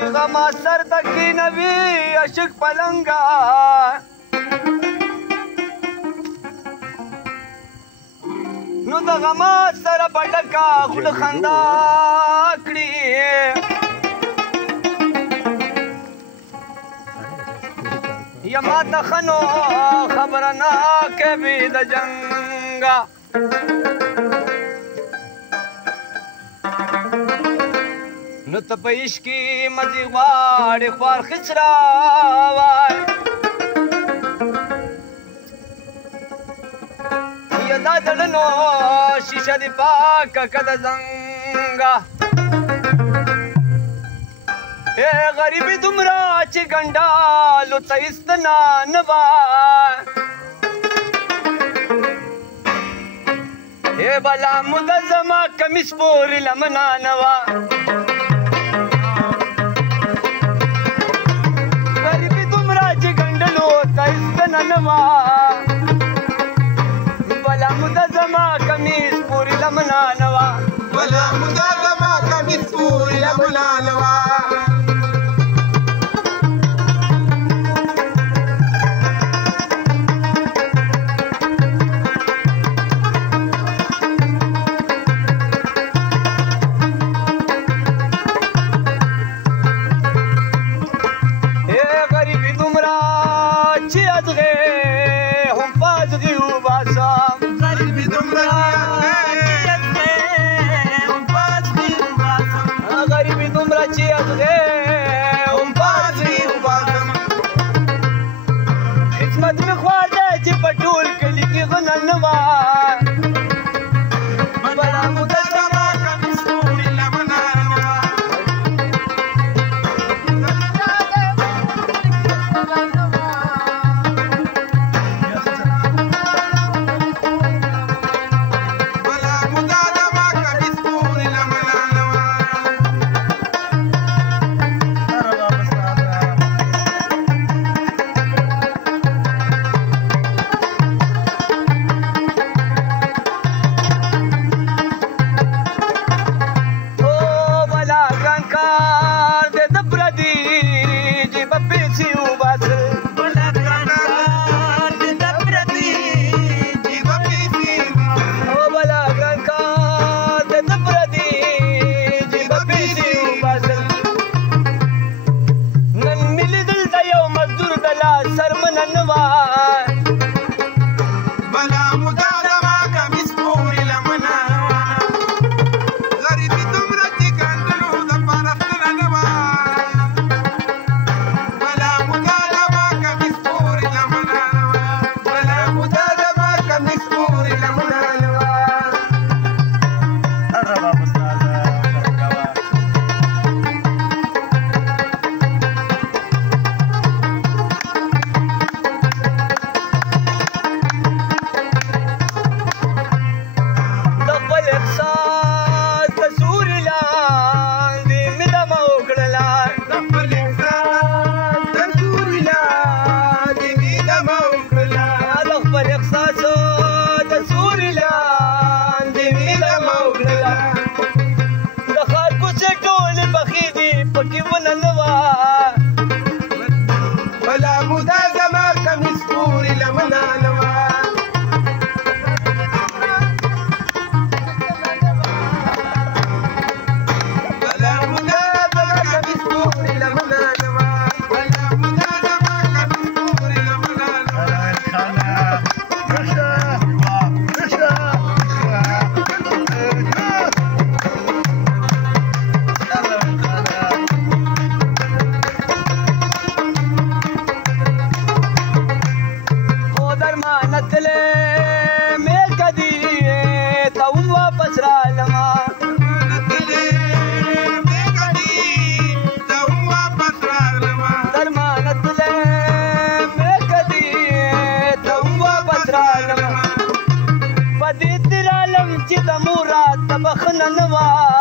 غما سر تکی نوی عشق پلنگا نو د غما سر پټکا غل خندا کړي یما تخنو خبرنا کوي د جنگا نو ته په عشقي مزي غواړې خوار خسرا وای یدا دلنو شیشه دی پاکه که د زنګه ای غریبي دومره چې ګنډالو ته ایستنا نه وای ای بلا موده زما کمیس پورې لمنا نه وه ننوا بلا مدة زما کمیس پوری لمنا نوا بلا مدة زما کمیس پوری لمنا نوا چې د مورات بخنه نه وه